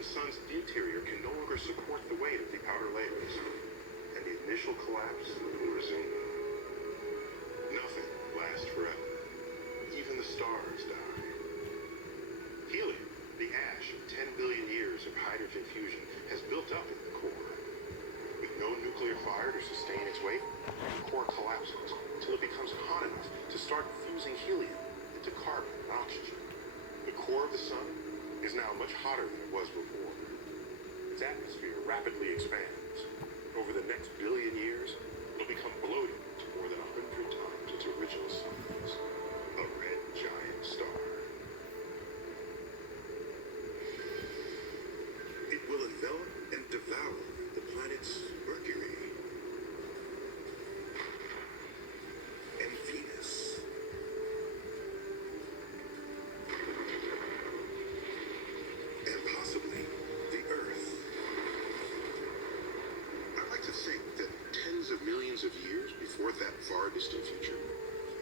the sun's interior can no longer support the weight of the outer layers, and the initial collapse will resume. Nothing lasts forever. Even the stars die. Helium, the ash of 10 billion years of hydrogen fusion, has built up in the core. With no nuclear fire to sustain its weight, the core collapses until it becomes hot enough to start fusing helium into carbon and oxygen. The core of the sun is now much hotter than it was before. Its atmosphere rapidly expands. Over the next billion years, it will become bloated to more than 100 times its original size. A red giant star. It will envelop and devour the planets Mercury and Venus. And possibly the Earth. I like to think that tens of millions of years before that far distant future,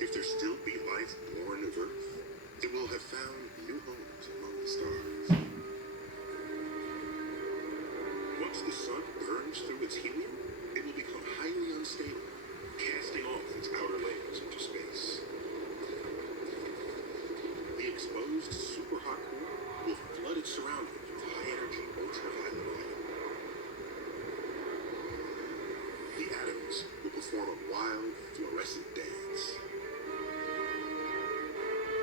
if there still be life born of Earth, it will have found new homes among the stars. Once the sun burns through its helium, it will become highly unstable, casting off its outer layers into space. The exposed superhot core will flood its surroundings with high-energy ultraviolet light. The atoms will perform a wild, fluorescent dance.